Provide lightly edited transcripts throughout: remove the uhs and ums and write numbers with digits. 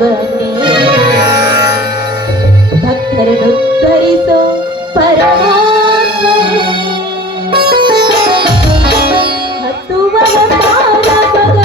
ಬನ್ನಿ ಭಕ್ತರನ್ನು ಧರಿಸೋ ಪರಮಾತ್ಮನೇ ಹತ್ತುವರ ಪಾದ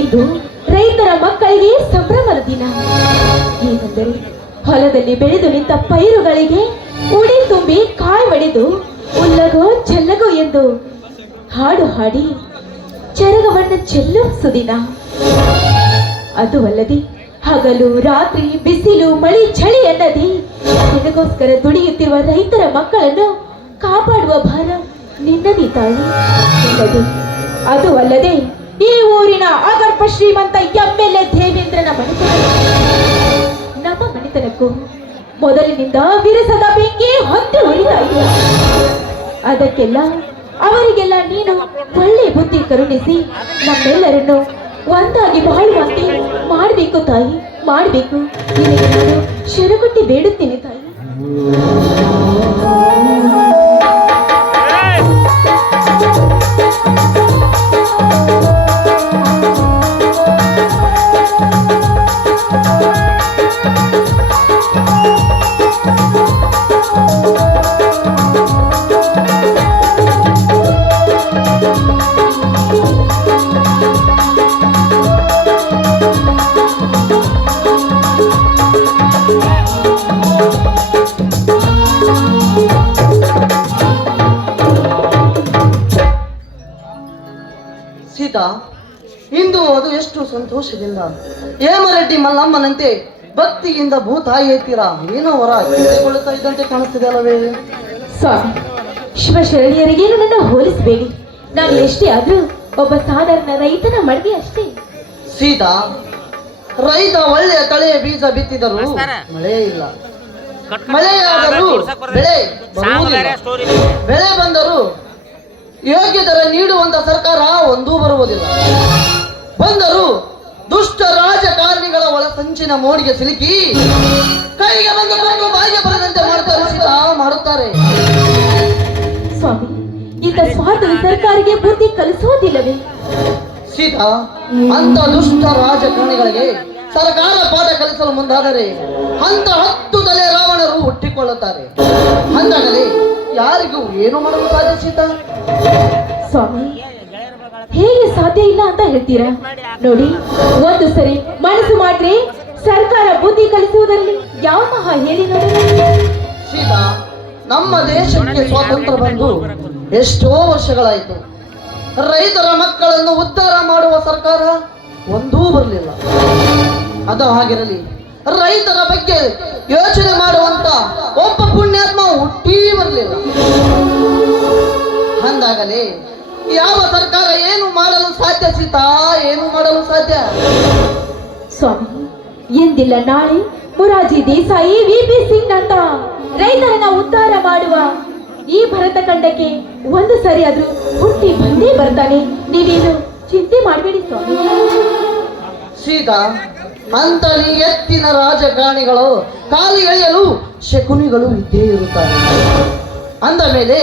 ಇಂದು ರೈತರ ಮಕ್ಕಳಿಗೆ ಸಂಭ್ರಮದ ದಿನ. ಏನೆಂದರೆ ಹೊಲದಲ್ಲಿ ಬೆಳೆದು ನಿಂತ ಪೈರುಗಳಿಗೆ ಉಡಿ ತುಂಬಿ ಕಾಯಿ ಒಡೆದು ಉಲ್ಲಗೋ ಚೆಲ್ಲಗೋ ಎಂದು ಹಾಡು ಹಾಡಿ ಚರಗವನ್ನು ಚೆಲ್ಲುವ ಸುದಿನ. ಅದು ಅಲ್ಲದೆ ಹಗಲು ರಾತ್ರಿ ಬಿಸಿಲು ಮಳಿ ಚಳಿ ಎನ್ನದೆ ನಿನಗೋಸ್ಕರ ದುಡಿಯುತ್ತಿರುವ ರೈತರ ಮಕ್ಕಳನ್ನು ಕಾಪಾಡುವ ಭಾರ ನಿನ್ನದಿ ತಾಯಿ. ಅದು ಅಲ್ಲದೆ ಈ ಊರಿನ ಅಗರ್ಭ ಶ್ರೀಮಂತ MLA ದೇವೇಂದ್ರನ ಮನೆತನ ನಮ್ಮ ಮನೆತನಕ್ಕೂ ಮೊದಲಿನಿಂದ ವಿರಸದ ಬೆಂಕಿ ಹೊತ್ತಿ ಉರಿತಾ ಇದೆ. ಅದಕ್ಕೆಲ್ಲ ಅವರಿಗೆಲ್ಲ ನೀನು ಒಳ್ಳೆ ಬುದ್ಧಿ ಕರುಣಿಸಿ ನಮ್ಮೆಲ್ಲರನ್ನು ಒಂದಾಗಿ ಬಾಳುವಂತೆ ಮಾಡಬೇಕು ತಾಯಿ, ಮಾಡಬೇಕು. ನಿನಗೆ ನಾನು ಶರಗುಟ್ಟಿ ಬೇಡುತ್ತೇನೆ ತಾಯಿ. ಇಂದು ಅದು ಎಷ್ಟು ಸಂತೋಷದಿಂದ ಹೇಮರೆಡ್ಡಿ ಮಲ್ಲಮ್ಮನಂತೆ ಭಕ್ತಿಯಿಂದ ಭೂತಾಯಿ ಎತ್ತೀರಾ ಏನೋ ವರ ತೆಗೆದುಕೊಳ್ಳುತ್ತಾ ಇದ್ದಂತೆ ಕಾಣಿಸ್ತಿದೆ ಅಲ್ಲವೇ? ಸ್ವಾಮಿ, ಶಿವಶರಣೆಯರಿಗೆ ನನ್ನನ್ನು ಹೋಲಿಸಬೇಡಿ. ನಾನು ಎಷ್ಟೇ ಆದ್ರೂ ಒಬ್ಬ ಸಾಧಾರಣ ರೈತನ ಮಡದಿ ಅಷ್ಟೇ. ಸೀತಾ, ರೈತ ಒಳ್ಳೆಯ ತಳೆಯ ಬೀಜ ಬಿತ್ತಿದರೂ ಮಳೆ ಇಲ್ಲ, ಮಳೆಯಾದರೂ ಬೆಳೆ ಬರುವುದಿಲ್ಲ, ಬೆಳೆ ಬಂದರೂ ಯೋಗ್ಯ ದರ ನೀಡುವಂತ ಸರ್ಕಾರ ಒಂದೂ ಬರುವುದಿಲ್ಲ. ಬಂದರೂ ದುಷ್ಟ ರಾಜಕಾರಣಿಗಳ ಒಳ ಸಂಚಿನ ಮೋಡಿಗೆ ಸಿಲುಕಿ ಕೈಗೆ ಬಂದು ಬಾಯಿಗೆ ಬರದಂತೆ ಮಾಡುತ್ತಾರೆ. ಸ್ವಾಮಿ, ಇಂಥ ಸ್ವಾರ್ಥದ ಸರ್ಕಾರಿಗೆ ಬುದ್ಧಿ ಕಲಿಸೋದಿಲ್ಲವೇ? ಸೀತಾ, ಅಂತ ದುಷ್ಟ ರಾಜಕಾರಣಿಗಳಿಗೆ ಸರ್ಕಾರ ಪಾಠ ಕಲಿಸಲು ಮುಂದಾದರೆ ಅಂತ 10 ತಲೆ ರಾವಣರು ಹುಟ್ಟಿಕೊಳ್ಳುತ್ತಾರೆ. ಅಂದಾಗಲೇ ಯಾರಿಗೂ ಏನು ಮಾಡಲು ಸಾಧ್ಯ ಸೀತಾ? ಸ್ವಾಮಿ, ಹೇಗೆ ಸಾಧ್ಯ ಇಲ್ಲ ಅಂತ ಹೇಳ್ತೀರಾ? ನೋಡಿ, ಒಂದು ಸರಿ ಮನಸ್ಸು ಮಾಡ್ರೆ ಸರ್ಕಾರ ಬುದ್ಧಿ ಕಲಿಸುವುದರಲ್ಲಿ ಯಾವ ಮಹಾ ಹೇಳಿ ನೋಡಿ. ಸೀತಾ, ನಮ್ಮ ದೇಶಕ್ಕೆ ಸ್ವಾತಂತ್ರ್ಯ ಬಂದು ಎಷ್ಟೋ ವರ್ಷಗಳಾಯಿತು. ರೈತರ ಮಕ್ಕಳನ್ನು ಉದ್ಧಾರ ಮಾಡುವ ಸರ್ಕಾರ ಒಂದೂ ಬರಲಿಲ್ಲ. ಅದು ಹಾಗಿರಲಿ, ರೈತರ ಬಗ್ಗೆ ಯೋಚನೆ ಮಾಡುವಂತ ಒಬ್ಬ ಪುಣ್ಯಾತ್ಮ ಹುಟ್ಟಿ ಬರಲಿಲ್ಲ. ಅಂದಾಗಲೇ ಯಾವ ಸರ್ಕಾರ ಏನು ಮಾಡಲು ಸಾಧ್ಯ ಸೀತಾ? ಏನು ಮಾಡಲು ಸಾಧ್ಯ? ಸ್ವಾಮಿ, ಎಂದಿಲ್ಲ ನಾಳೆ ಮುರಾರ್ಜಿ ದೇಸಾಯಿ, ವಿ.ಪಿ. ಸಿಂಗ್ ಅಂತ ರೈತರನ್ನ ಉದ್ಧಾರ ಮಾಡುವ ಈ ಭರತ ಖಂಡಕ್ಕೆ ಒಂದು ಸರಿ ಆದ್ರೂ ಹುಟ್ಟಿ ಬಂದೇ ಬರ್ತಾನೆ. ನೀವೇನು ಚಿಂತೆ ಮಾಡಬೇಡಿ ಸ್ವಾಮಿ. ಸೀತಾ, ಅಂತ ಎತ್ತಿನ ರಾಜಕಾರಣಿಗಳು ಕಾಲು ಎಳೆಯಲು ಶಕುನಿಗಳು ಇದ್ದೇ ಇರುತ್ತಾರೆ. ಅಂದ ಮೇಲೆ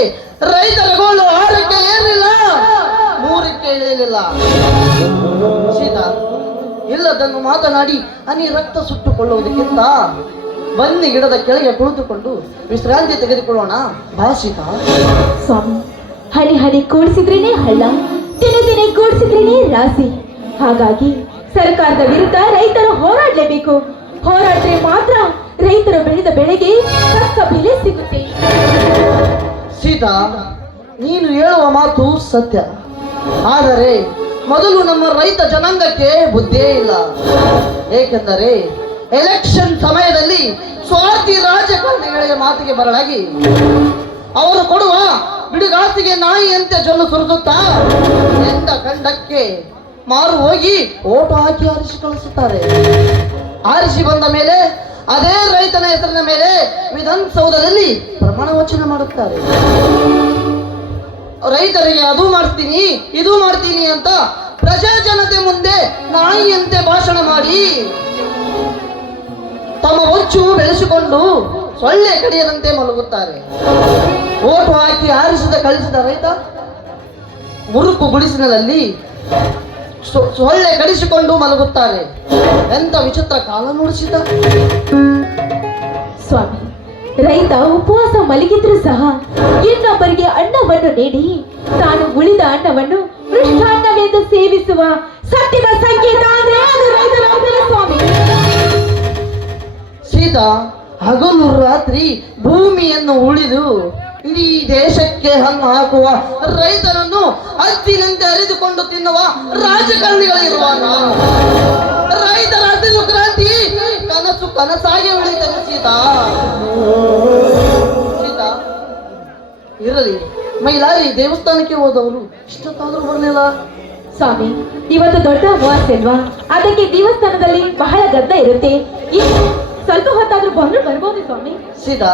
ರೈತರ ಗೋಳು 6ಕ್ಕೆ ಏರಿಲ್ಲ, 3ಕ್ಕೆ ಇಳಿಯಲಿಲ್ಲ. ಸೀತಾ, ಇಲ್ಲದನ್ನು ಮಾತನಾಡಿ ಹನಿ ರಕ್ತ ಸುಟ್ಟುಕೊಳ್ಳುವುದಕ್ಕಿಂತ ಬನ್ನಿ ಗಿಡದ ಕೆಳಗೆ ಕುಳಿತುಕೊಂಡು ವಿಶ್ರಾಂತಿ ತೆಗೆದುಕೊಳ್ಳೋಣ ಬಾ ಸೀತಾ. ಸ್ವಾಮಿ, ಹನಿ ಹನಿ ಕೂಡಿಸಿದ್ರೇನೆ ಹಳ್ಳ, ದಿನೇ ದಿನೇ ಕೂಡಿಸಿದ್ರೇನೆ ರಾಶಿ. ಹಾಗಾಗಿ ಸರ್ಕಾರದ ವಿರುದ್ಧ ರೈತರು ಹೋರಾಡಲೇಬೇಕು. ಹೋರಾಡಿದ್ರೆ ಮಾತ್ರ ರೈತರು ಬೆಳೆದ ಬೆಳೆಗೆ ತಕ್ಕ ಬೆಲೆ ಸಿಗುತ್ತೆ. ಸೀತಾ, ನೀನು ಹೇಳುವ ಮಾತು ಸತ್ಯ. ಆದರೆ ಮೊದಲು ನಮ್ಮ ರೈತ ಜನಾಂಗಕ್ಕೆ ಬುದ್ಧಿಯೇ ಇಲ್ಲ. ಏಕೆಂದರೆ ಎಲೆಕ್ಷನ್ ಸಮಯದಲ್ಲಿ ಸ್ವಾರ್ಥಿ ರಾಜಕಾರಣಿಗಳಿಗೆ ಮಾತಿಗೆ ಬರಲಾಗಿ ಅವರು ಕೊಡುವ ಬಿಡುಗಾಸಿಗೆ ನಾಯಿಯಂತೆ ಜೊಲ್ಲು ಸುರಿಸುತ್ತಾ ಎಂದ ಖಂಡಕ್ಕೆ ಮಾರು ಹೋಗಿ ಓಟು ಹಾಕಿ ಆರಿಸಿ ಕಳಿಸುತ್ತಾರೆ. ಆರಿಸಿ ಬಂದ ಮೇಲೆ ಅದೇ ರೈತನ ಹೆಸರಿನ ಮೇಲೆ ವಿಧಾನಸೌಧದಲ್ಲಿ ಪ್ರಮಾಣ ವಚನ ಮಾಡುತ್ತಾರೆ. ರೈತರಿಗೆ ಅದು ಮಾಡ್ತೀನಿ ಇದು ಮಾಡ್ತೀನಿ ಅಂತ ಪ್ರಜಾ ಜನತೆ ಮುಂದೆ ನಾಯಿಯಂತೆ ಭಾಷಣ ಮಾಡಿ ತಮ್ಮ ಹೊಚ್ಚು ಬೆಳೆಸಿಕೊಂಡು ಸೊಳ್ಳೆ ಕಡಿಯದಂತೆ ಮಲಗುತ್ತಾರೆ. ಓಟು ಹಾಕಿ ಆರಿಸಿದ ಕಳಿಸಿದ ರೈತ ಮುರುಕು ಗುಡಿಸಿನಲ್ಲಿ ಸೊಳ್ಳೆ ಕಡಿಸಿಕೊಂಡು ಮಲಗುತ್ತಾರೆ. ಎಂತ ವಿಚಿತ್ರ ಕಾಲ ನುಡಿಸಿದ. ಸ್ವಾಮಿ, ರೈತ ಉಪವಾಸ ಮಲಗಿದ್ರು ಸಹ ಇನ್ನೊಬ್ಬರಿಗೆ ಅನ್ನವನ್ನು ನೀಡಿ ತಾನು ಉಳಿದ ಅನ್ನವನ್ನು ಮೃಷ್ಟಾನ್ನವೆಂದು ಸೇವಿಸುವ ಸತ್ಯದ ಸಂಕೇತ ಅಂದ್ರೆ ಅದು ರೈತರಾದರೆ ಸ್ವಾಮಿ. ಸೀತಾ, ಹಗಲು ರಾತ್ರಿ ಭೂಮಿಯನ್ನು ಉಳಿದು ಇಡೀ ದೇಶಕ್ಕೆ ಹಣ್ಣು ಹಾಕುವ ರೈತರನ್ನು ಹತ್ತಿನಂತೆ ಅರಿದುಕೊಂಡು ತಿನ್ನುವ ರಾಜಕಾರಣಿಗಳಿರುವಾಗ ರೈತರ ಹಸಿರು ಕ್ರಾಂತಿ ಕನಸು ಕನಸಾಗಿ ಉಳಿತದೆ. ಸೀತಾ, ಸೀತಾ, ಇರಲಿ, ಮೈಲಾರಿ ದೇವಸ್ಥಾನಕ್ಕೆ ಹೋದವರು ಇಷ್ಟೊತ್ತಾದ್ರೂ ಬರಲಿಲ್ಲ. ಸ್ವಾಮಿ, ಇವತ್ತು ದೊಡ್ಡ ಅಮಾವಾಸ್ಯೆ ಅಲ್ವಾ? ಅದಕ್ಕೆ ದೇವಸ್ಥಾನದಲ್ಲಿ ಬಹಳ ಗದ್ದ ಇರುತ್ತೆ. ಇನ್ನು ಸ್ವಲ್ಪ ಹೊತ್ತಾದ್ರೂ ಬರ್ಬೋದು ಸ್ವಾಮಿ. ಸೀತಾ,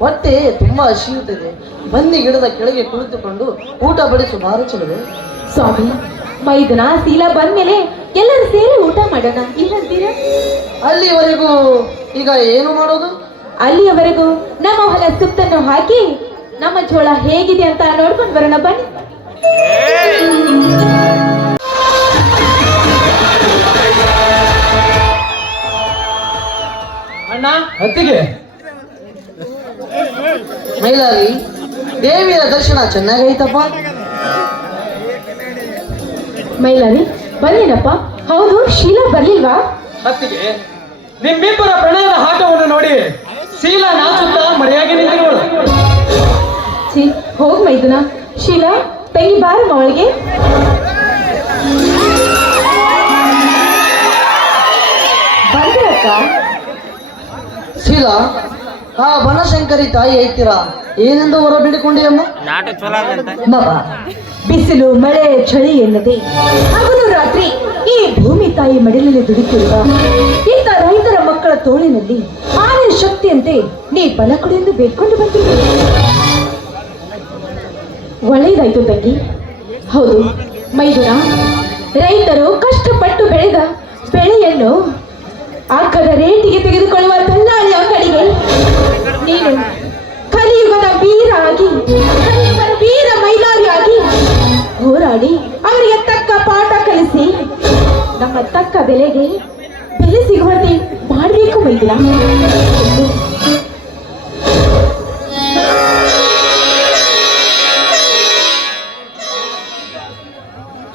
ಹೊಟ್ಟೆ ತುಂಬಾ ಹಸಿಯುತ್ತದೆ. ಬನ್ನಿ ಗಿಡದ ಕೆಳಗೆ ಕುಳಿತುಕೊಂಡು ಊಟ ಬಡಿಸು ಮಾರುಚಲವೇ? ಸ್ವಾಮಿ, ಮೈದುನ ಶೀಲ ಬಂದ್ಮೇಲೆ ಎಲ್ಲರೂ ಸೇರಿ ಊಟ ಮಾಡೋಣ, ಇಲ್ಲಂತೀರ? ಅಲ್ಲಿವರೆಗೂ ಈಗ ಏನು ಮಾಡೋದು? ಅಲ್ಲಿಯವರೆಗೂ ನಮ್ಮ ಹೊಲ ಸುತ್ತನ್ನು ಹಾಕಿ ನಮ್ಮ ಜೋಳ ಹೇಗಿದೆ ಅಂತ ನೋಡ್ಕೊಂಡು ಬರೋಣ ಬನ್ನಿ. ಅಣ್ಣ ಹತ್ತಿಗೆ ಮೈಲಾರಿ, ದೇವಿಯ ದರ್ಶನ ಚೆನ್ನಾಗೈತಪ್ಪ. ಮೈಲಾರಿ ಬಂದೇನಪ್ಪ. ಹೌದು, ಶೀಲಾ ಬರ್ಲಿಲ್ವಾ? ಹತ್ತಿಗೆ ನಿಮ್ಮಿಬ್ಬರ ಪ್ರಣಯದ ಆಟವನ್ನು ನೋಡಿ ಶೀಲಾ ನಾಚುತ್ತಾ ಮರೆಯಾಗಿ ನಿಂತಿರುವಳು. ಹೋಗ್ ಮೈದುನ. ಶೀಲಾ, ತಂಗಿ ಬಾರಮ್ಮ ಅವಳಿಗೆ. ಯಾಕ? ಶೀಲಾ, ಆ ಬನಶಂಕರಿ ತಾಯಿ ಐತೀರಾ ಏನೆಂದು ಹೊರ ಬಿಡಿಕೊಂಡಿಯಮ್ಮ? ಮಗ, ಬಿಸಿಲು ಮಳೆ ಚಳಿ ಎನ್ನದೆ ಹಗಲು ರಾತ್ರಿ ಈ ಭೂಮಿ ತಾಯಿ ಮಡಿಲಲ್ಲಿ ದುಡಿತಿರುವ ಇಂಥ ರೈತರ ಮಕ್ಕಳ ತೋಳಿನಲ್ಲಿ ಆನೆ ಶಕ್ತಿಯಂತೆ ನೀ ಬಲ ಕೊಡು ಎಂದು ಬೇಡ್ಕೊಂಡು ಬಂದಿದ್ದೆ. ಒಳ್ಳೆಯದಾಯ್ತು ತಂಗಿ. ಹೌದು ಮೈದುನ, ರೈತರು ಕಷ್ಟಪಟ್ಟು ಬೆಳೆದ ಬೆಳೆಯನ್ನು ಅಗ್ಗದ ರೇಟಿಗೆ ತೆಗೆದುಕೊಳ್ಳುವ ದಲ್ಲಾಳಿ ಅಂಗಡಿಗೆ ನೀನು ಕಲಿಯುಗದ ವೀರ ಮೈಲಾರಿಯಾಗಿ ಹೋರಾಡಿ ಅವರಿಗೆ ತಕ್ಕ ಪಾಠ ಕಲಿಸಿ ನಮ್ಮ ತಕ್ಕ ಬೆಲೆ ಸಿಗುವಂತೆ ಮಾಡಬೇಕು ಮೈದಿನ.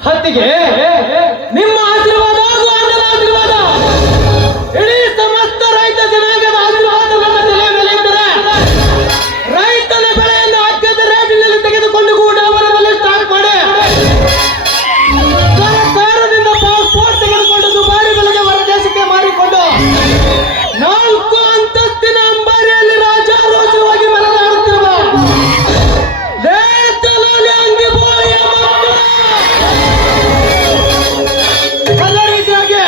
ಹತ್ತಿಗೆ ನಿಮ್ಮ ಆಶೀರ್ವಾದ ಹಾಗೂ ಅಣ್ಣನ ಆಶೀರ್ವಾದ, ಇಡೀ ಸಮಸ್ತ ರೈತ ಜನಾಂಗದ ಆಶೀರ್ವಾದ ನನ್ನ ತಲೆಯ ಮೇಲೆ ಇದ್ದರೆ ರೈತನ ಬೆಳೆಯನ್ನು ಅಗ್ಗದ ರೇಟಿನಲ್ಲಿ ತೆಗೆದುಕೊಂಡು ಕೂಡ ಅವರಲ್ಲಿ ಸ್ಟಾರ್ಟ್ ಮಾಡಿ ಸರ್ಕಾರದಿಂದ ಪಾಸ್ಪೋರ್ಟ್ ತೆಗೆದುಕೊಂಡು ದುಬಾರಿ ಬೆಲೆಗೆ ಹೊರ ದೇಶಕ್ಕೆ ಮಾರಿಕೊಂಡು 4 ಅಂತಸ್ತಿನ ಅಂಬಾರಿಯಲ್ಲಿ ರಾಜಾರೋಷವಾಗಿ ಮೆರೆದಾಡುತ್ತಿರುವ ದೇಶದಲ್ಲಿ ಅಂಗಿಬೋಳಿಯ ಮಕ್ಕಳು. ಅದೇ ರೀತಿಯಾಗಿ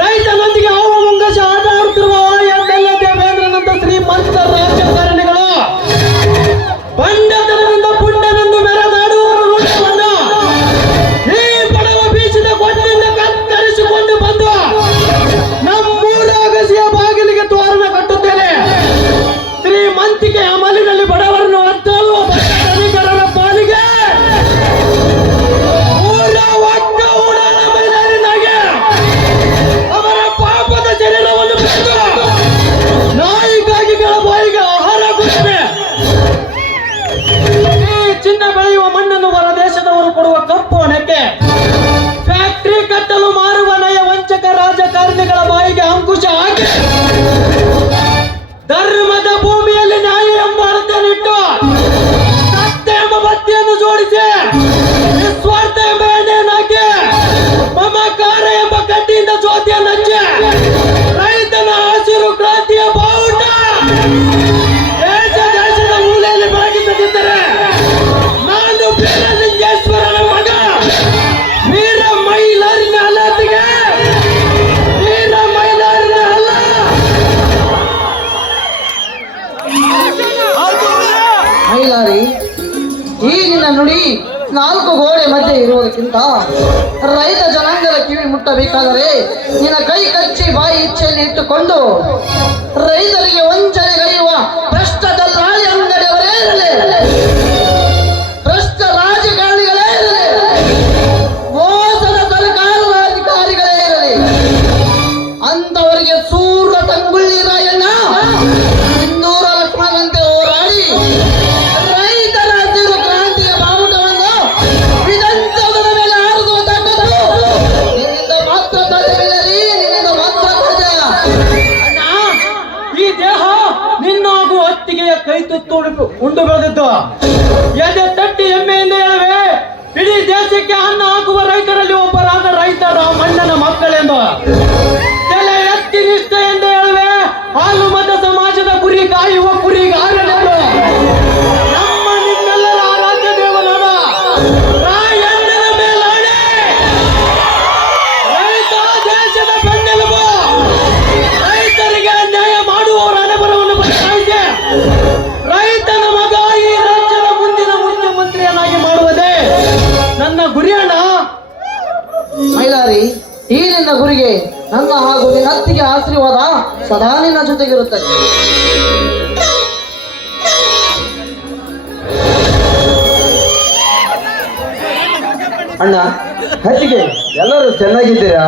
ರೈತನೊಂದಿಗೆ ಹಾವು ಮುಂಗಸ ಆಟ ಆಡುತ್ತಿರುವ ಎಂಎಲ್ಎ ದೇವೇಂದ್ರನಂತ ಶ್ರೀಮಂತ ರಾಜಕಾರಣಿಗಳು ಬಂಡತನದಿಂದ ಪುಂಡನೆಂದು ಮೆರೆದಾಡುವವರು ರೂಢಿಕೊಂಡು ಈ ಬಡವ ಬೀಸಿದ ಕೊಟ್ಟಿನಿಂದ ಕತ್ತರಿಸಿಕೊಂಡು ಬಂದು ನಮ್ಮೂರ ಅಗಸಿಯ ಬಾಗಿಲಿಗೆ ತೋರಣ ಕಟ್ಟುತ್ತೇನೆ. ಶ್ರೀಮಂತಿಕೆ ಅಮಲಿನಲ್ಲಿ ಬಡವರನ್ನು ಹತ್ತಾಳುವ ಧನಿಕರರ ಪಾಲಿಗೆ ಊರ ಒಕ್ಕ ಊಡಾಣ ಮೈದಾನಿನಾಗೆ ಅವರ ಪಾಪದ ಶರೀರವನ್ನು ಬಿಟ್ಟು ನಾಯಿಗಾಗಿಗಳ ಬಾಯಿಗೆ ಆಹಾರ ಕೊಡುತ್ತೇನೆ. ಈ ಚಿನ್ನ ಬೆಳೆಯುವ ಮಣ್ಣನ್ನು ಹೊರ ದೇಶದವರು ಕೊಡುವ ಕಪ್ಪು ಹಣಕ್ಕೆ ಫ್ಯಾಕ್ಟರಿ ಕಟ್ಟಲು ಮಾರುವ ನಯ ವಂಚಕ ರಾಜಕಾರಣಿಗಳ ಬಾಯಿಗೆ ಅಂಕುಶ ಹಾಕಿ ಧರ್ಮದ ಭೂಮಿಯಲ್ಲಿ ನ್ಯಾಯ ಎಂಬ ಅರ್ಥನಿಟ್ಟು ಸತ್ಯ ಎಂಬ ಬತ್ತಿಯನ್ನು ಜೋಡಿಸಿ ನಿಸ್ವಾರ್ಥ ಎಂಬ ಎಣ್ಣೆಯನ್ನು ಹಾಕಿ ಮಮಕಾರ ಎಂಬ ಕಡ್ಡಿಯಿಂದ ಜ್ಯೋತಿಯನ್ನು ಹಚ್ಚಿ ರೈತನ ಹಸಿರು ಕ್ರಾಂತಿಯ ಬಾವುಟ ದೇಶದ ಮೂಲೆಯಲ್ಲಿ ಬೆಳಗಿಸದಿದ್ದರೆ ನಾನು ಬೀರಲಿಂಗೇಶ್ವರನ ಮಗ ವೀರ ಮೈಲಾರಿನ ಹಲತಿಗೆ ವೀರ ಮೈಲಾರಿನ ಹಲ್ಲ. ಮೈಲಾರಿ, ಈ ನಿನ್ನ ನುಡಿ 4 ಗೋಡೆ ಮಧ್ಯೆ ಇರುವುದಕ್ಕಿಂತ ರೈತ ಜನಾಂಗದ ಕಿವಿ ಮುಟ್ಟಬೇಕಾದರೆ ನಿನ್ನ ಕೈ ಕಚ್ಚಿ ಬಾಯಿ ಇಚ್ಛೆಯಲ್ಲಿ ಇಟ್ಟುಕೊಂಡು ರೈತರಿಗೆ ವಂಚನೆಗೈಯುವ ಭ್ರಷ್ಟ ದಲ್ಲಾಳಿ ಅಂಗಡಿಯವರೇ ಇರಲಿ, ಭ್ರಷ್ಟ ರಾಜಕಾರಣಿಗಳೇ ಇರಲಿ, ಮೋಸದ ಸರ್ಕಾರದ ಅಧಿಕಾರಿಗಳೇ ಇರಲಿ, ಅಂತವರಿಗೆ ಸೂರ ತಂಗುಳ್ಳಿ ರಾಯಣ್ಣ ಸಿಂಧೂರ ಲಕ್ಷ್ಮಣಂತೆ ಹೋರಾಡಿ ರೈತರ ಹಸಿರು ಕ್ರಾಂತಿಯ ಬಾವುಟವನ್ನು ವಿಧಾನಸೌಧದ ಮೇಲೆ ಹಾರಿಸುವ ತಾಕತ್ತು ನಿನ್ನಿಂದ ಮಾತ್ರ ಸಾಧ್ಯವಿಲ್ಲರಿ, ನಿನ್ನಿಂದ ಮಾತ್ರ ಸಾಧ್ಯ. ಅಣ್ಣ, ಈ ದೇಹ ನಿನ್ನಾಗೂ ಹೊತ್ತಿಗೆಯ ಕೈ ತುತ್ತು ಉಂಡು ಬೆಳೆದಿದ್ದು ಎದೆ ತಟ್ಟಿ ಹೆಮ್ಮೆಯಿಂದ ಹೇಳುವೆ, ಇಡೀ ದೇಶಕ್ಕೆ ಅನ್ನ ಹಾಕುವ ರೈತರಲ್ಲಿ ಒಬ್ಬರಾದ ರೈತರ ಮಣ್ಣನ ಮಕ್ಕಳೆಂದು ತಲೆ ಎತ್ತಿ ನಿಷ್ಠೆಯಿಂದ ಹೇಳುವೆ, ಹಾಲು ಮತ ಸಮಾಜದ ಕುರಿ ಕಾಯುವ ಕುರಿಗಾರನೆಂದು ನಮ್ಮ ನಿಮ್ಮೆಲ್ಲರ ಆರಾಧ್ಯ ದೇವನಾದ ರಾಯಣ್ಣನ ಮೇಲಾಣೆ ರೈತ ದೇಶದ ಬೆನ್ನೆಲುಬು, ರೈತರಿಗೆ ನ್ಯಾಯ ಮಾಡುವವರ ಅನುಭವವನ್ನು ಬದಲಾಯಿಸಿ ರೈತನ ಮಗ ಈ ರಾಜ್ಯದ ಮುಂದಿನ ಮುಖ್ಯಮಂತ್ರಿಯನ್ನಾಗಿ ಮಾಡುವುದೇ ನನ್ನ ಗುರಿ ಅಣ್ಣ. ಮೈಲಾರಿ, ಈ ನಿನ್ನ ಗುರಿಗೆ ನನ್ನ ಹಾಗೂ ನಿನ್ನ ಅತ್ತಿಗೆ ಆಶೀರ್ವಾದ ಸದಾ ನಿನ್ನ ಜೊತೆಗಿರುತ್ತದೆ. ಅಣ್ಣ, ಹತ್ತಿಗೆ ಎಲ್ಲರೂ ಚೆನ್ನಾಗಿದ್ದೀರಾ?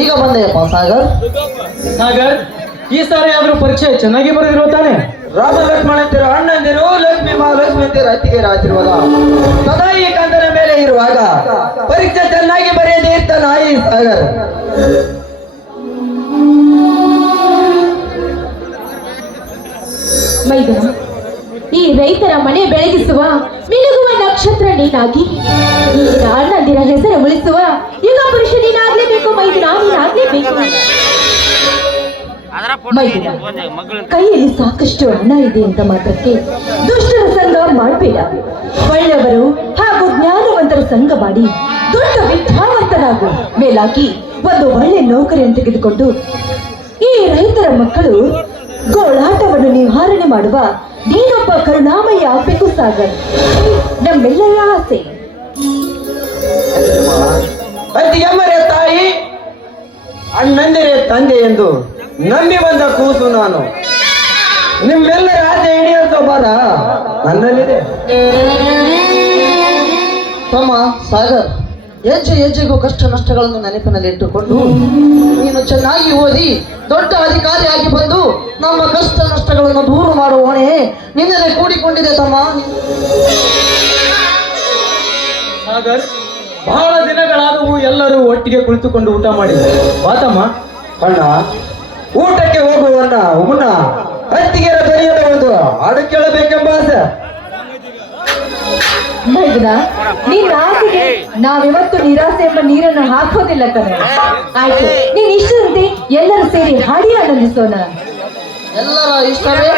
ಈಗ ಬಂದೆಯಪ್ಪ ಸಾಗರ್. ಸಾಗರ್, ಈ ಸಾರಿ ಆದ್ರೂ ಪರೀಕ್ಷೆ ಚೆನ್ನಾಗಿ ಬರೆದಿರೋ ತಾನೆ? ರಾಮ ಲಕ್ಷ್ಮಣಂತಿರು ಅಣ್ಣಂದಿರು ಲಕ್ಷ್ಮೀ ಮಹಾಲಕ್ಷ್ಮಿ ಅಂತಿರು ಅತ್ತಿಗೆ ಆಶೀರ್ವಾದ ಸದಾ ಈ ಕಂದನ ಮೇಲೆ ಇರುವಾಗ ಪರೀಕ್ಷೆ ಚೆನ್ನಾಗಿ ಬರೆಯದೇ ಇರ್ತಾನ ಈ ಸಾಗರ್. ಮೈದುನ, ಈ ರೈತರ ಮನೆ ಬೆಳಗಿಸುವ ಮಿನುಗುವ ನಕ್ಷತ್ರ ನೀನಾಗಿ ಈ ಅಣ್ಣಂದಿರ ಹೆಸರು ಉಳಿಸುವ ಯುಗ ಪುರುಷ ನೀನಾಗ್ಲೇಬೇಕು ಮೈದುನ, ನೀನಾಗ್ಲೇಬೇಕು. ಮೈದುನ, ಕೈಯಲ್ಲಿ ಸಾಕಷ್ಟು ಹಣ ಇದೆ ಅಂತ ಮಾತ್ರಕ್ಕೆ ದುಷ್ಟರ ಸಂಘ ಮಾಡಬೇಡ. ಒಳ್ಳೆಯವರು ಹಾಗೂ ಜ್ಞಾನವಂತರ ಸಂಘ ಮಾಡಿ ದೊಡ್ಡ ವಿದ್ಯಾವಂತನಾಗು. ಮೇಲಾಗಿ ಒಂದು ಒಳ್ಳೆ ನೌಕರಿಯನ್ನು ತೆಗೆದುಕೊಂಡು ಈ ರೈತರ ಮಕ್ಕಳು ಗೋಳಾಟವನ್ನು ನಿವಾರಣೆ ಮಾಡುವ ನೀನೊಬ್ಬ ಕರುಣಾಮಯ ಆಗ್ಬೇಕು ಸಾಗರ್. ನಮ್ಮೆಲ್ಲರ ಆಸೆ. ಅತ್ತಿಗೆಮ್ಮರೇ ತಾಯಿ, ಅಣ್ಣಂದಿರೇ ತಂದೆ ಎಂದು ನಂಬಿ ಬಂದ ಕೂಸು ನಾನು. ನಿಮ್ಮೆಲ್ಲರ ಆಸೆ ಹಿಡಿಯೋ ಸ್ವಭಾವ ನನ್ನಲ್ಲಿದೆ. ತಮ್ಮ ಸಾಗರ್, ಹೆಜ್ಜೆ ಹೆಜ್ಜೆಗೂ ಕಷ್ಟ ನಷ್ಟಗಳನ್ನು ನೆನಪಿನಲ್ಲಿಟ್ಟುಕೊಂಡು ನೀನು ಚೆನ್ನಾಗಿ ಓದಿ ದೊಡ್ಡ ಅಧಿಕಾರಿಯಾಗಿ ಬಂದು ನಮ್ಮ ಕಷ್ಟ ನಷ್ಟಗಳನ್ನು ದೂರ ಮಾಡುವ ಹೊಣೆ ನಿನ್ನಲ್ಲಿ ಕೂಡಿಕೊಂಡಿದೆ ತಮ್ಮ. ಸಾಗರ್, ಬಹಳ ದಿನಗಳಾದವು ಎಲ್ಲರೂ ಒಟ್ಟಿಗೆ ಕುಳಿತುಕೊಂಡು ಊಟ ಮಾಡಿದ್ದಾರೆ. ಬಾತಮ್ಮ. ಅಣ್ಣ, ಊಟಕ್ಕೆ ಹೋಗುವನ್ನ ಮುನ್ನ ಅತ್ತಿಗೆರ ದನಿಯದ ಒಂದು ಹಾಡು ಕೇಳಬೇಕೆಂಬ ಆಸೆ. ಮೈದುನ, ನಿನ್ನ ಆಸೆಗೆ ನಾವಿವತ್ತು ನಿರಾಸೆ ಎಂಬ ನೀರನ್ನು ಹಾಕೋದಿಲ್ಲ ಕಣ. ಆಯ್ತು, ನೀನ್ ಇಷ್ಟದಂತೆ ಎಲ್ಲರೂ ಸೇರಿ ಹಾಡಿ ಆನಂದಿಸೋಣ. ಎಲ್ಲರ ಇಷ್ಟವೇ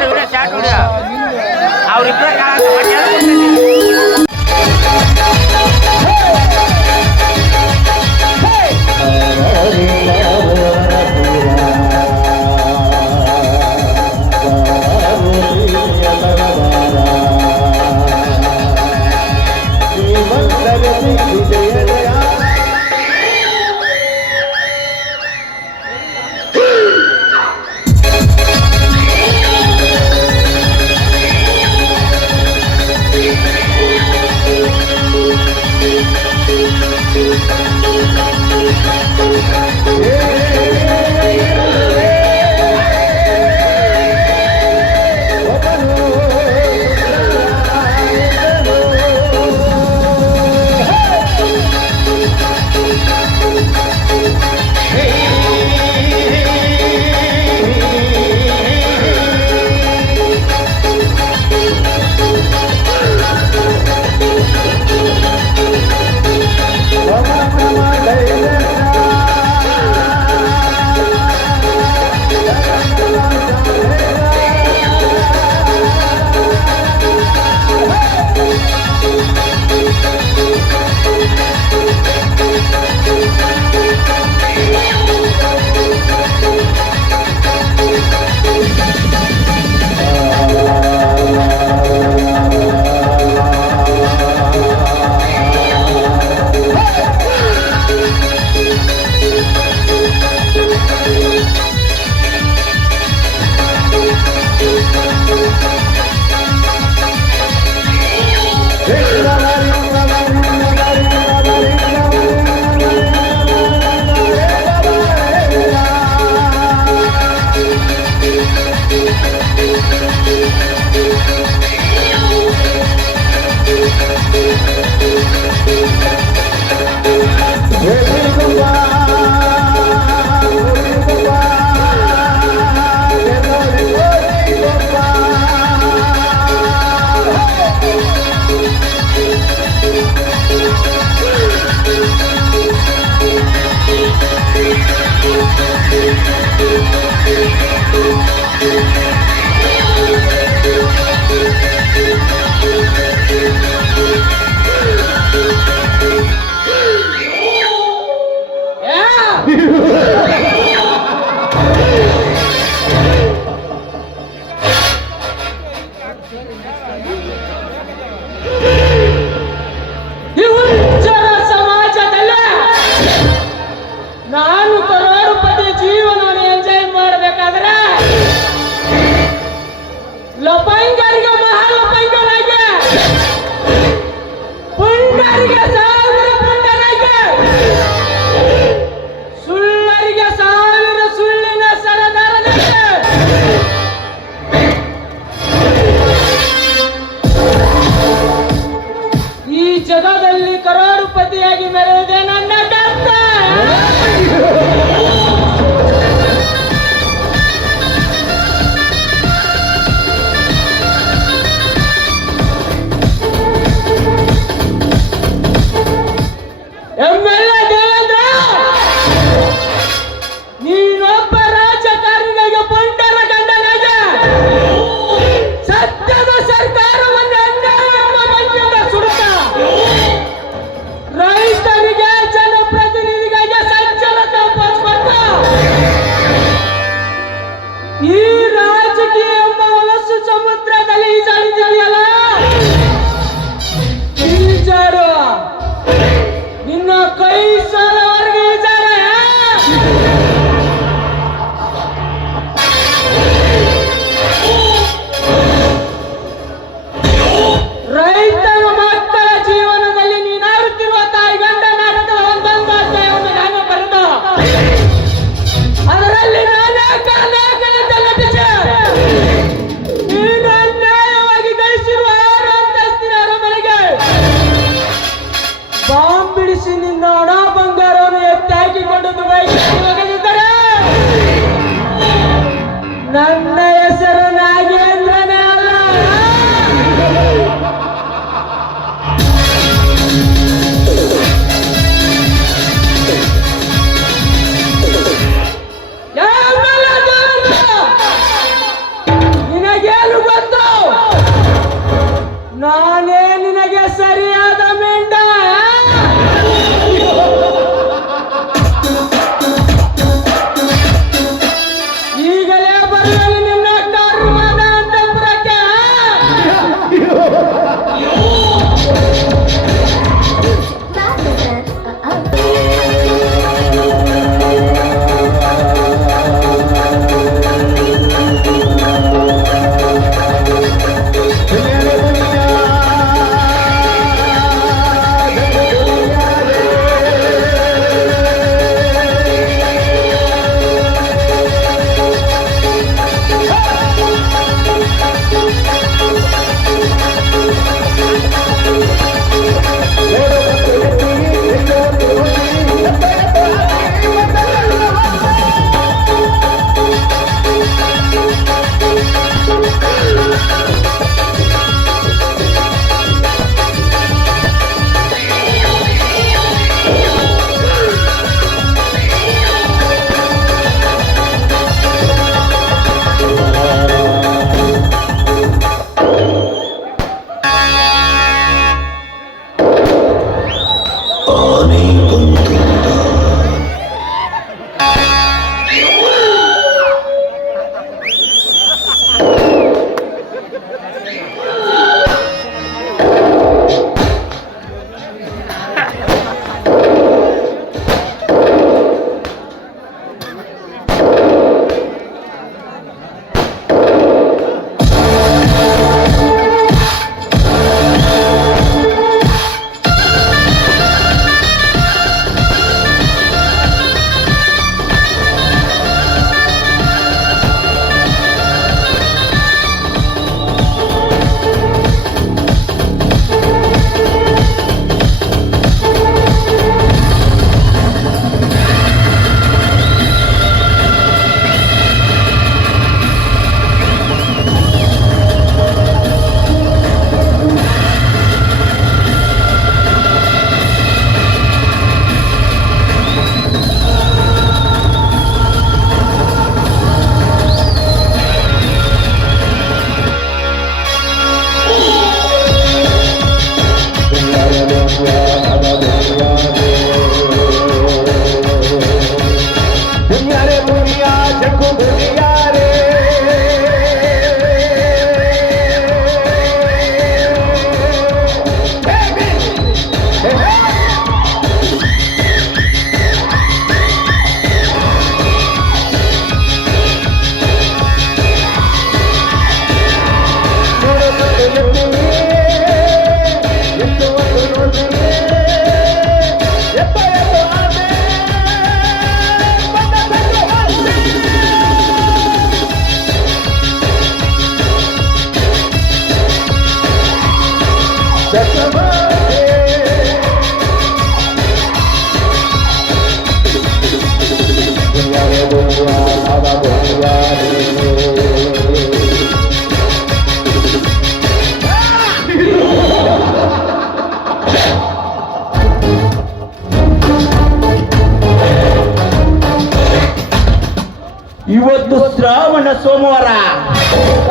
ಇವತ್ತು ಶ್ರಾವಣ ಸೋಮವಾರ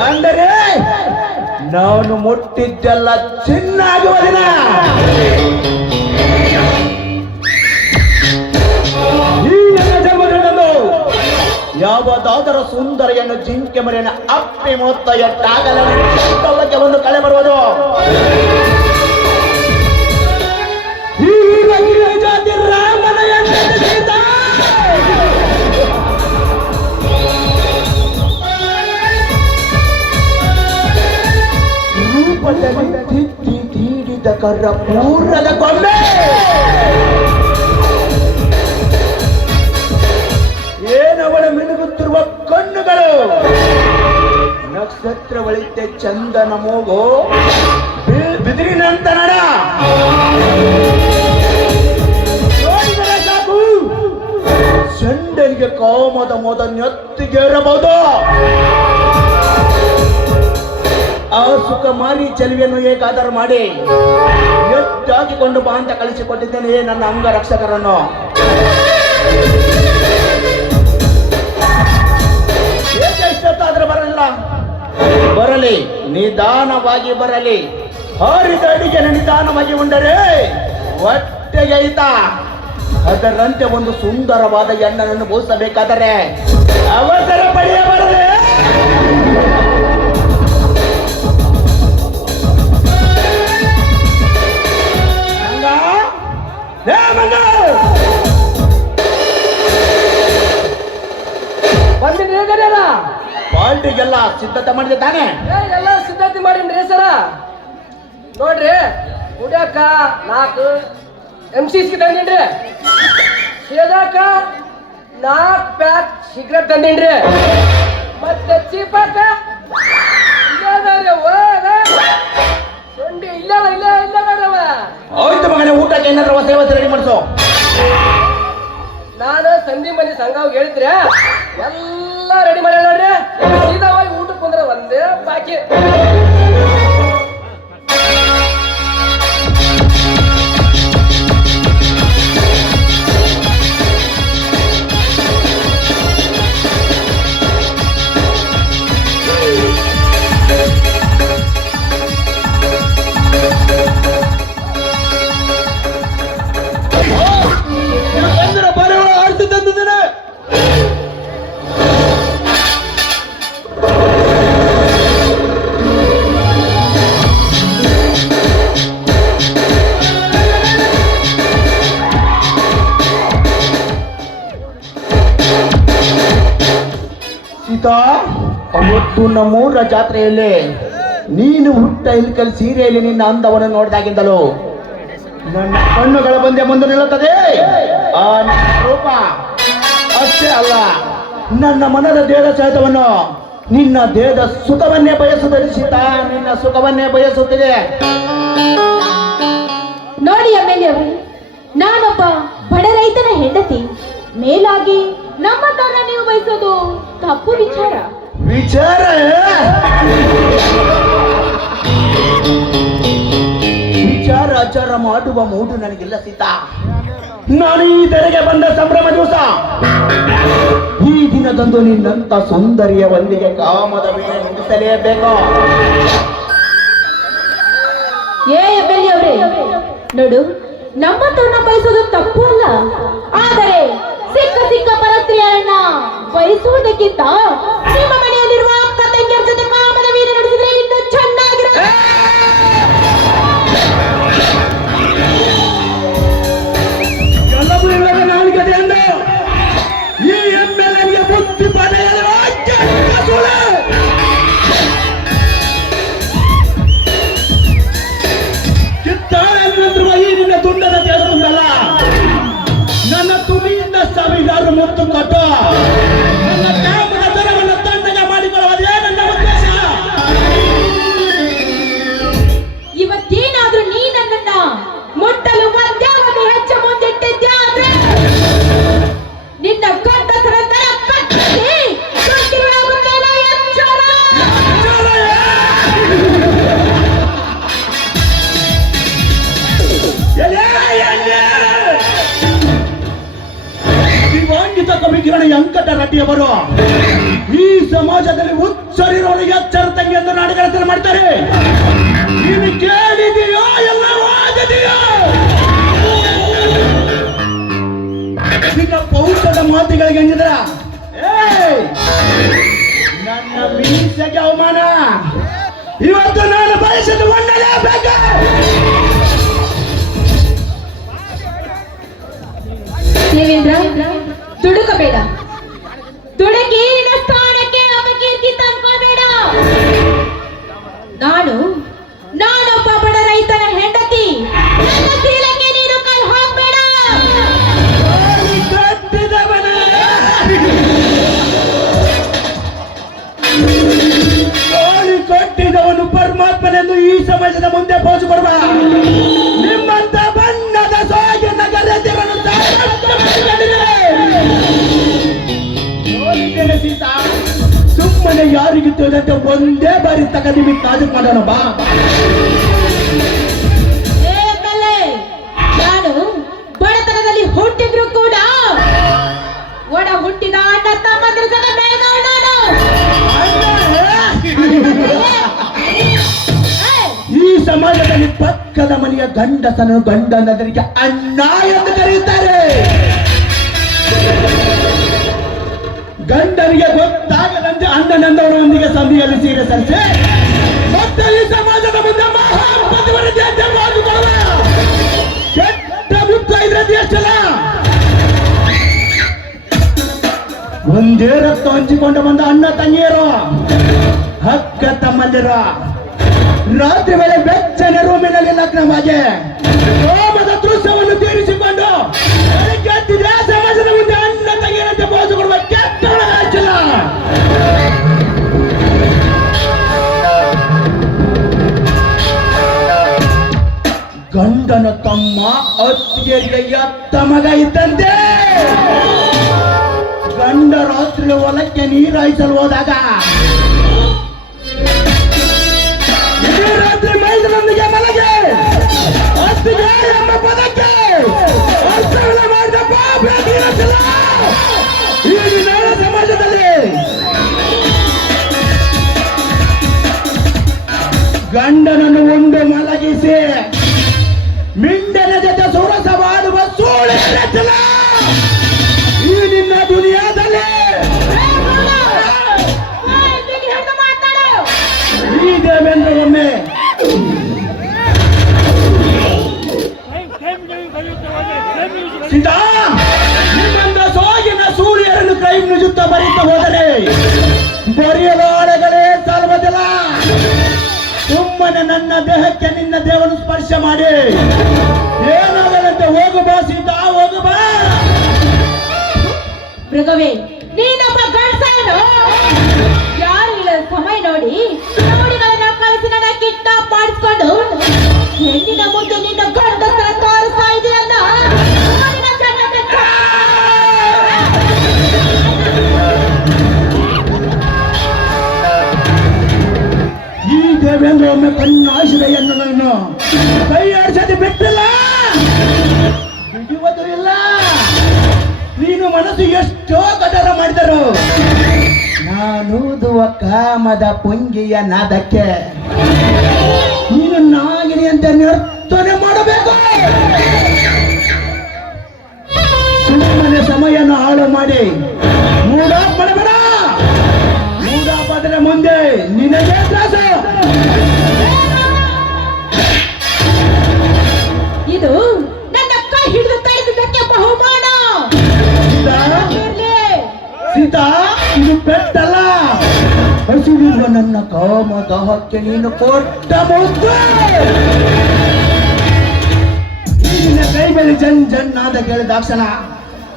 ಅಂದರೆ ನಾನು ಮುಟ್ಟಿದ್ದೆಲ್ಲ ಚಿನ್ನಾಗುವ ದಿನ. ಈ ನನ್ನ ಜನ್ಮದಿನದಂದು ಯಾವುದಾದರೂ ಸುಂದರಿಯನ್ನು ಜಿಂಕೆ ಮರಿಯನ್ನು ಅಪ್ಪಿ ಮೊತ್ತ ಎಟ್ಟಾಗಲಕ್ಕೆ ಒಂದು ಕಳೆ ಬರುವುದು. ಈಗ ಜಾತಿ ರಾಮನ ಸೀತಾ ತಿದ್ದಿ ತೀಡಿದ ಕರ್ರ ಪೂರ್ಣದ ಕೊಂಬೆ ಏನವಳ ಮಿನುಗುತ್ತಿರುವ ಕಣ್ಣುಗಳು, ನಕ್ಷತ್ರ ಒಳಿತೆ ಚಂದನ ಮೂಗು, ಬಿದಿರಿನಂತ ನಡ, ನೋಡಿದರೆ ಸಾಕು ಚಂಡನಿಗೆ ಕಾಮದ ಮೊದ ನೆತ್ತಿಗೇರಬಹುದು. ಆ ಸುಖ ಮಾರಿ ಚೆಲುವೆಯನ್ನು ಹೇಗಾದರೂ ಮಾಡಿ ಎತ್ತಾಗಿಕೊಂಡು ಬಾ ಅಂತ ಕಳಿಸಿಕೊಟ್ಟಿದ್ದೇನೆ ನನ್ನ ಅಂಗರಕ್ಷಕರನ್ನು. ಏಕೆ ಇಷ್ಟೊತ್ತಾದ್ರೆ ಬರಲಿ, ನಿಧಾನವಾಗಿ ಬರಲಿ. ಹಾರಿದ ಅಡಿಗೆ ನಿಧಾನವಾಗಿ ಉಂಡರೆ ಹೊಟ್ಟೆಗೆ ಹಿತ. ಅದರಂತೆ ಒಂದು ಸುಂದರವಾದ ಹೆಣ್ಣನ್ನು ಬೋಸಬೇಕಾದರೆ ಅವಸರ ಪಡೆಯಬಾರದೆ. ಪಾಲ್ಟಿಗೆಲ್ಲ ಸಿದ್ಧತೆ ಮಾಡಿದೆ ತಾನೆ? ಎಲ್ಲ ಸಿದ್ಧತೆ ಮಾಡಿನ್ರಿ ಸರ. ನೋಡ್ರಿ ಕುಡಿಯಾಕ 4 MCs ತಂದಿನ್ರಿ, ಸೇದಾಕ 4 ಪ್ಯಾಕ್ ಸಿಗರೇಟ್ ತಂದಿನ್ರಿ, ಮತ್ತೆ ಚೀಪಾಕ ಇಲ್ಲ ನೋಡ್ರವ. ಹೌದು ಮಗನೇ, ಊಟಕ್ಕೆ ಏನಾದ್ರು ಹೊಸ ರೆಡಿ ಮಾಡಿಸೋ. ನಾನು ಸಂಧಿ ಮನೆ ಸಂಘವಾಗಿ ಹೇಳಿದ್ರೆ ಎಲ್ಲ ರೆಡಿ ಮಾಡಿ ನೋಡ್ರಿ. ಸೀದಾವಾಗಿ ಊಟಕ್ಕೆ ಬಂದ್ರೆ ಒಂದೇ ಬಾಕಿ. ಅವತ್ತು ನಮ್ಮೂರ ಜಾತ್ರೆಯಲ್ಲಿ ನೀನು ಹುಟ್ಟ ಇಲ್ಕಲ್ ಸೀರೆಯಲ್ಲಿ ನಿನ್ನ ಅಂದವನ್ನು ನೋಡಿದಾಗಿಂದಲೂ ನನ್ನ ಕಣ್ಣುಗಳ ಮುಂದೆ ನಿಲ್ಲುತ್ತದೆ ಆ ನಿನ್ನ ರೂಪ. ಅಷ್ಟೇ ಅಲ್ಲ, ನನ್ನ ಮನದ ದೇಹದ ಸಹಿತವನ್ನು ನಿನ್ನ ದೇಹದ ಸುಖವನ್ನೇ ಬಯಸುತ್ತದೆ ಸೀತಾ, ನಿನ್ನ ಸುಖವನ್ನೇ ಬಯಸುತ್ತಿದೆ. ನೋಡಿ MLA ಅವರೇ, ನಾನೊಬ್ಬ ಬಡ ರೈತನ ಹೆಂಡತಿ, ಮೇಲಾಗಿ ನಮ್ಮ ತರ ನೀವು ಬಯಸೋದು ತಪ್ಪು ವಿಚಾರ. ವಿಚಾರ ಆಚಾರ ಮಾಡುವ ಮೂಡು ನನಗಿಲ್ಲ ಸೀತಾ. ನಾನು ಈ ತೆರೆಗೆ ಬಂದ ಸಂಭ್ರಮ ದಿವಸ, ಈ ದಿನದಂದು ನಿನ್ನಂತ ಸುಂದರಿಯ ಒಂದಿಗೆ ಕಾಮದ ವೀಣೆ ನುಡಿಸಲೇಬೇಕು. MLA ಅವರೇ, ನೋಡು, ನಮ್ಮಂತವ್ರನ್ನ ಬಯಸೋದು ತಪ್ಪು ಅಲ್ಲ, ಆದರೆ ಸಿಕ್ಕ ಪರಸ್ತ್ರೀಯರನ್ನ ಬಯಸುವುದಕ್ಕಿಂತ ನಿಮ್ಮ ಮನೆಯಲ್ಲಿರುವ ಅಕ್ಕ ತಂಗಿಯರ ಜೊತೆ ಕಾಮದ ವೀಣೆ ನಡೆಸಿದ್ರೆ ಇನ್ನೂ ಚೆನ್ನಾಗಿರುತ್ತೆ. ಎಲ್ಲವೂ ಇಲ್ಲದ ನಾಲಿಗೆ ಅಂದ ಈ MLA ಬುದ್ಧಿ ಪಡೆಯಲು ಕಿತ್ತ ಪಾರ್ಟಿಯವರು ಈ ಸಮಾಜದಲ್ಲಿ ಹುಚ್ಚರಿರೋರಿಗೆ ಎಚ್ಚರ ತಂಗಿ ಎಂದು ನಾಟಕಗಳನ್ನು ಮಾಡ್ತಾರೆ. ನೀನು ಕೇಳಿದೆಯೋ ಎಲ್ಲವೂ ಆಗಿದೆಯೋ? ಈಗ ಪೌರುಷದ ಮಾತುಗಳಿಗೆ ಅಂಜಿದ್ರ ನನ್ನ ಮೀಸೆಗೆ ಅವಮಾನ. ಇವತ್ತು ನಾನು ಬಯಸಿದ ಒಳ್ಳೆಯಬೇಕ. ದೇವೇಂದ್ರ, ದುಡುಕಬೇಡ. ದುಡುಕಿ ನಿನ್ನ ಸ್ಥಾನಕ್ಕೆ ಅಪಕೀರ್ತಿ ತಂದ್ಕೋಬೇಡ. ನಾನೊಬ್ಬ ಬಡ ರೈತನ ಹೆಂಡತಿ. ನನ್ನ ಶೀಲಕ್ಕೆ ನೀನು ಕೈ ಹಾಕ್ಬೇಡ. ಕೋಳಿ ಕೊಟ್ಟಿದವನು ಪರಮಾತ್ಮನೆಂದು ಈ ಸಮಾಜದ ಮುಂದೆ ಪೋಸು ಕೊಡುವ ನಿಮ್ಮಂತ ಬಣ್ಣದ ಸೋಗಿನ ಗರತಿಗಳನ್ನು ಸೀತಾ, ಸುಮ್ಮನೆ ಯಾರಿಗಿತ್ತು ಅಂತ ಒಂದೇ ಬಾರಿ ತಗದಿವಿ ತಾಜು ಮಾಡೋಣ ಬಾ. ನಾನು ಬಡತನದಲ್ಲಿ ಹುಟ್ಟಿದ್ರು ಕೂಡ ಒಡ ಹುಟ್ಟಿದ ಅಣ್ಣ ತಮ್ಮಂದ್ರ ಜೊತೆ ಬೆಳೆದವಳು ನಾನು. ಈ ಸಮಾಜದಲ್ಲಿ ಪಕ್ಕದ ಮನೆಯ ಗಂಡಸನು ಗಂಡನದರಿಗೆ ಅಣ್ಣ ಎಂದು ಕರೆಯುತ್ತಾರೆ. ಗಂಡನಿಗೆ ಗೊತ್ತಾಗದಂತೆ ಅಣ್ಣನಂದವರೊಂದಿಗೆ ಸಂಧಿಯಲ್ಲಿ ಸೀರೆ ಸರಿಸಿ ಮತ್ತೆ ಈ ಸಮಾಜದ ಮುಂದೆ ಮಹಾಪತಿವರತೆ ಮಾಡಿಕೊಳ್ಳುವ ಕೆಟ್ಟ ಮುತ್ತ ಇದ್ರದ್ದು ಎಷ್ಟಲ್ಲ. ಒಂದೇ ರಕ್ತ ಹಂಚಿಕೊಂಡು ಬಂದ ಅಣ್ಣ ತಂಗಿಯರು, ಅಕ್ಕ ತಮ್ಮಂದಿರ ರಾತ್ರಿ ವೇಳೆ ಬೆಚ್ಚನೆ ರೂಮಿನಲ್ಲಿ ಲಗ್ನವಾಗಿ ಹೋಮದ ದೃಶ್ಯವನ್ನು ತೀರಿಸಿಕೊಂಡು ಬೆಳಗ್ಗೆ ಸಮಾಜದ ಮುಂದೆ ಅಣ್ಣ ತಂಗಿಯರಂತೆ ಬೋಸು ಕೊಡುವ ಕೆಟ್ಟ ರಾಜ್ಯ. ಗಂಡನ ತಮ್ಮ ಅತ್ತಿಗೆರಿಗೆ ಎತ್ತ ಮಗ ಇದ್ದಂತೆ. ಗಂಡ ರಾತ್ರಿ ಹೊಲಕ್ಕೆ ನೀರಾಯಿಸಲು ಹೋದಾಗ ರಾತ್ರಿ ಮೈದನೊಂದಿಗೆ ಮಲಗೆ ಅತ್ತಿಗೆ ಎಂಬ ಪದಕ್ಕೆ ಅರ್ಥವನ್ನು ಮಾಡಿದ ಪಾಪ ಈ ಸಮಾಜದಲ್ಲಿ ಗಂಡನನ್ನು ಒಂದು ಮಲಗಿಸಿ ಮಿಂಡನ ಜೊತೆ ಸುರಸವಾಡುವ ಸೂಳೆ ಈ ನಿನ್ನ ದುನಿಯಾದಲ್ಲಿ ಈ ದೇವೇಂದ್ರ ಒಮ್ಮೆ ಸೀತಾ, ನಿಮ್ಮಂತ ಸೋಗಿನ ಸೂರ್ಯರನ್ನು ಕೈ ನುಜುತ್ತಾ ಬರೀತಾ ಹೋದರೆ ಬರೆಯಲು ಆಳೆಗಳೇ ಸಾಲುವುದಿಲ್ಲ. ಸುಮ್ಮನೆ ನನ್ನ ದೇಹಕ್ಕೆ ನಿನ್ನ ದೇವನು ಸ್ಪರ್ಶ ಮಾಡಿ ಏನಾಗದಂತೆ ಹೋಗು ಬಾ ಸೀತಾ, ಹೋಗು ಬಾ. ಮೃಗವೇ, ನೀನೊಬ್ಬ ಗಂಡಸನು. ಯಾರು ಇಲ್ಲ ಸಮಯ ನೋಡಿ ನೋಡಿಗಳನ್ನ ಕಳಿಸಿ ನನ್ನ ಕಿಟ್ಟ ಮಾಡಿಸ್ಕೊಂಡು ಹೆಣ್ಣಿನ ಮುಂದೆ ನಿನ್ನ ಗಂಡಸರ ತೋರಿಸ್ತಾ ಇದೆಯಲ್ಲ. ಈ ದೇವೇಂದ್ರ ಒಮ್ಮೆ ಕಣ್ಣಾಶಿದ ಎನ್ನುವುದನ್ನು ಕೈ ಆಡಿಸದೆ ಬಿಟ್ಟಿಲ್ಲ, ಬಿಡುವುದು ಇಲ್ಲ. ನೀನು ಮನಸ್ಸು ಎಷ್ಟೋ ಕದರ ಮಾಡಿದರು ನಾನೂದುವ ಕಾಮದ ಪುಂಗಿಯ ನಾದಕ್ಕೆ ನೀನು ನಾಗಿನಿ ಅಂತ ನರ್ತನೆ ಮಾಡಬೇಕು. ಸುಮ್ಮನೆ ಸಮಯನ ಹಾಳು ಮಾಡಿ ಮೂಡ ಮಾಡಬೇಡ. ಮೂಡ ಬದಲ ಮುಂದೆ ನಿನಗೆ ತ್ರಾಸ. ಇದು ನನ್ನ ಕೈ ಹಿಡಿದು ತಡೆದಿದ್ದಕ್ಕೆ ಬಹುಮಾನ. ಸೀತಾ, ಇದು ಪೆಟ್ಟಲ್ಲ, ಹಸಿದಿರುವ ನನ್ನ ಕಾಮ ದಾಹಕ್ಕೆ ನೀನು ಕೊಟ್ಟ ಮುದ್ದು. ಈಗಿನ ಕೈ ಮೇಲೆ ಜನ್ ಜನ್ ನಾದ ಕೇಳಿದಾಕ್ಷಣ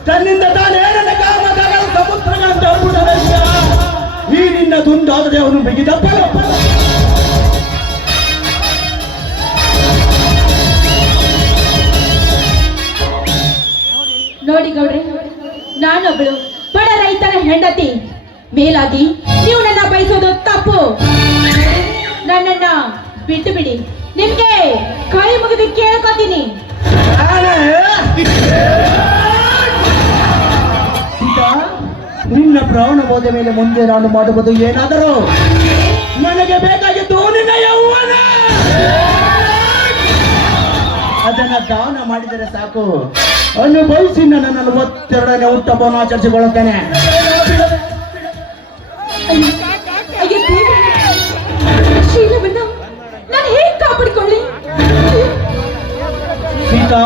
ತನ್ನಿಂದ ತಾನೇ ನನ್ನ ಕಾಮ ದಾಹ ಸಮುದ್ರಗಳಂತ ಈ ನಿನ್ನ ದುಂಡಾದರೆ ಅವನು ಬಿಗಿದಪ್ಪ. ನೋಡಿ ಗೌಡ್ರೆ, ನಾನೊಬ್ಳು ಬಡ ರೈತರ ಹೆಂಡತಿ. ಮೇಲಾಗಿ ನೀವು ನನ್ನ ಬಯಸೋದು ತಪ್ಪು. ನನ್ನನ್ನ ಬಿಟ್ಟು ಬಿಡಿ. ನಿಮ್ಗೆ ಕೈ ಮುಗಿದು ಕೇಳ್ಕೊತೀನಿ. ಸೀತಾ, ನಿನ್ನ ಪ್ರಾಣ ಹೋದ ಮೇಲೆ ಮುಂದೆ ನಾನು ಮಾಡುವುದು ಏನಾದರೂ ನನಗೆ ಬೇಕಾಗಿದ್ದು ನಿನ್ನ ಯೌವನ. ಅದನ್ನ ದಾನ ಮಾಡಿದರೆ ಸಾಕು. ಅನುಭವಿಸಿ ನನ್ನ 42ನೇ ಹುಟ್ಟಹಬ್ಬವನ್ನು ಆಚರಿಸಿಕೊಳ್ಳುತ್ತೇನೆ. ಅಯ್ಯೋ ದೇವ್ರೇ, ಶೀಲವನ್ನ ನಾನು ಹೇಗೆ ಕಾಪಾಡಿಕೊಳ್ಳಿ? ಸೀತಾ,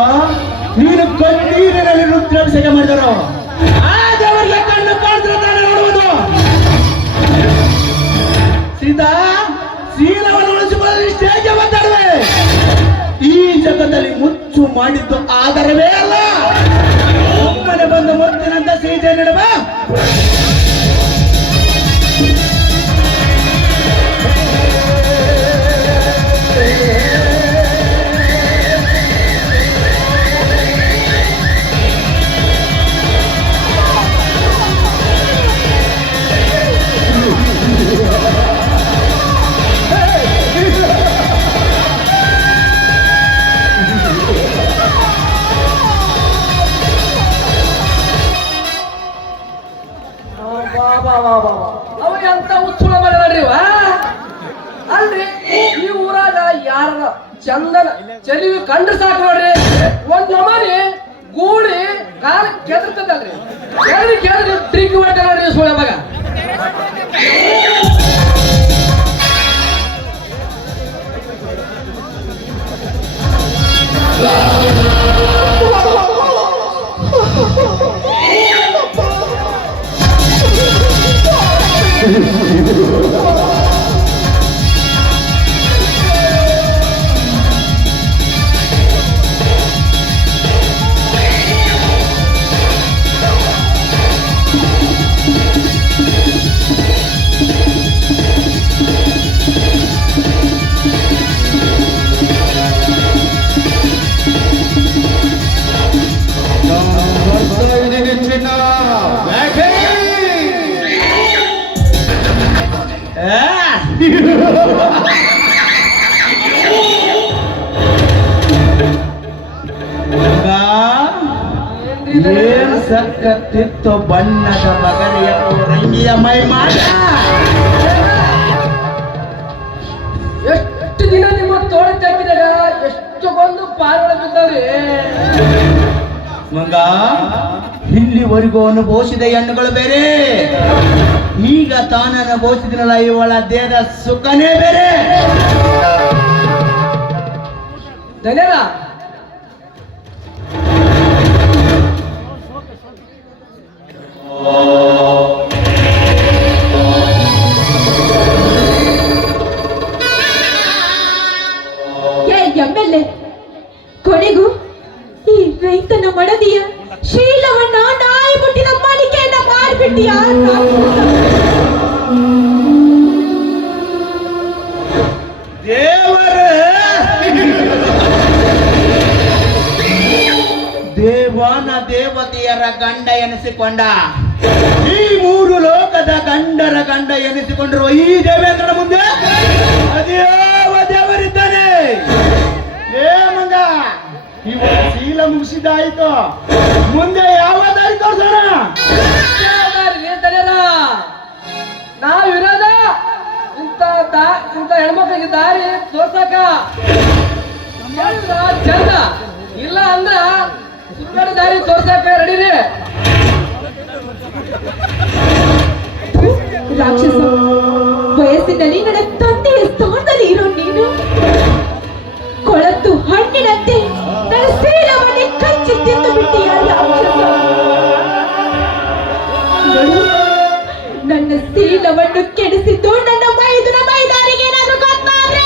ನೀನು ಕಣ್ಣೀರಿನಲ್ಲಿ ರುದ್ರಾಭಿಷೇಕ ಮಾಡಿದರು ಆ ದೇವರಿಗೆ ಕಣ್ಣು ಕಾಣಿದ್ರೆ ತಾನೇ ನೋಡುವುದು. ಸೀತಾ, ಶೀಲವನ್ನು ಉಳಿಸಿಕೊಳ್ಳಲು ಇಷ್ಟೇಕೆ ಮಾತಾಡುವೆ? ಈ ಜಗತ್ತಲ್ಲಿ ಮುಚ್ಚು ಮಾಡಿದ್ದು ಆಧಾರವೇ ಅಲ್ಲ. ಒಮ್ಮನೆ ಬಂದು ಮುತ್ತಿನಂತ ಸೀತೆ ನೀಡುವ. ಅವ ಅಂತ ಉಚ್ಚುಳ ಮಾಡಿದ್ರಿ ಅಲ್ರಿ. ಈ ಊರಾಗ ಯಾರ ಚಂದನ ಚೆಲಿವಿ ಕಂಡ್ರೆ ಸಾಕು ನೋಡ್ರಿ, ಒಂದ್ ನಮನಿ ಗೂಡಿ ಕಾಲ ಕೆದರ್ತದಲ್ರಿ. ಕೆದ್ರಿ ಡ್ರಿಂಕ್ ಮಾಡ್ತಾರೆ ನೋಡ್ರಿ ಸುಳ್ಳ ಮಗ. ಏನ್ ಸಕ್ಕತ್ತಿತ್ತು ಬಣ್ಣದ ಬಗರಿಯ ರಂಗಿಯ ಮೈ ಮಾಡ. ಎಷ್ಟು ದಿನ ನಿಮ್ಮ ತೋಳ ತೆಗಿದಾಗ ಎಷ್ಟೊಂದು ಪಾರಳ ಬಿದ್ದಾವ್ರಿ ಮಗ. ಇಲ್ಲಿವರೆಗೂ ಅನುಭವಿಸಿದ ಹೆಣ್ಣುಗಳು ಬೇರೆ, ಈಗ ತಾನು ಅನುಭವಿಸಿದ್ರಲ್ಲ ಇವಳ ದೇಹದ ಸುಖನೇ ಬೇರೆ. ಧನ್ಯರ ಎಮ್ಮೆಲ್ಲೆ, ಕೊನೆಗೂ ಈ ರೈತನ ಮಡದಿಯ ಶೀಲವನ್ನ ನಾಯಿ ಮುಟ್ಟಿನ ಮಡಿಕೆಯನ್ನ ಮಾಡಿಬಿಟ್ಟಿಯ. ದೇವಾನ ದೇವತೆಯರ ಗಂಡ ಎನಿಸಿಕೊಂಡ, ಈ 3 ಲೋಕದ ಗಂಡರ ಗಂಡ ಎನಿಸಿಕೊಂಡಿರುವ ಈ ದೇವೇಂದ್ರನ ಮುಂದೆ ಅದೇವ ದೇವರಿದ್ದಾನೆ. ಏ ಮಂಗ, ಇವಾಗ ಶೀಲ ಮುಗಿಸಿದಾಯ್ತು, ಮುಂದೆ ಯಾವ ದಾರಿ ತೋರ್ಸೋಣ? ನಾವಿರೋದ ಇಂತ ಹೆಣ್ಮಕ್ಳಿಗೆ ದಾರಿ ತೋರ್ಸಕ ಚಂದ, ಇಲ್ಲ ಅಂದ್ರ ಸುಮ್ಮನೆ ದಾರಿ ತೋರ್ಸಕ ರೆಡಿರಿ. ರಾಕ್ಷಸ, ವಯಸ್ಸಿನಲ್ಲಿ ನನ್ನ ತಂದೆಯ ಸ್ಥಾನದಲ್ಲಿ ಇರೋ ನೀನು ಕೊಳತು ಹಣ್ಣಿನಂತೆ ನನ್ನ ಶೀಲವನ್ನೇ ಕಚ್ಚಿ ತಿಂದು ಬಿಟ್ಟಿಯ ರಾಕ್ಷಸ. ನೋಡು, ನನ್ನ ಶೀಲವನ್ನು ಕೆಡಿಸಿದ್ದು ನನ್ನ ಮೈದಾನಿಗೆ ಏನಾದ್ರು ಗೊತ್ತಾದ್ರೆ